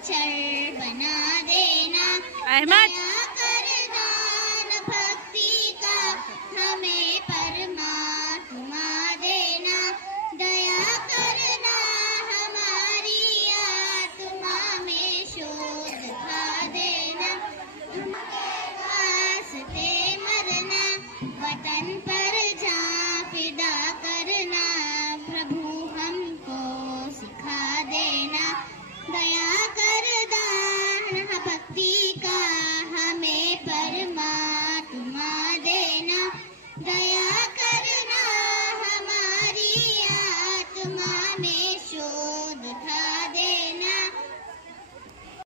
अक्षर बना देना। अहमद दया कर दान भक्ति का हमें परमात्मा देना। दया करना हमारी आत्मा में शोध खा देना। तुम्हारे वास्ते मरना वतन पर जा फिदा करना। प्रभु हमको सिखा देना। दया कर दान भक्ति का हमें परमात्मा देना। दया करना हमारी आत्मा में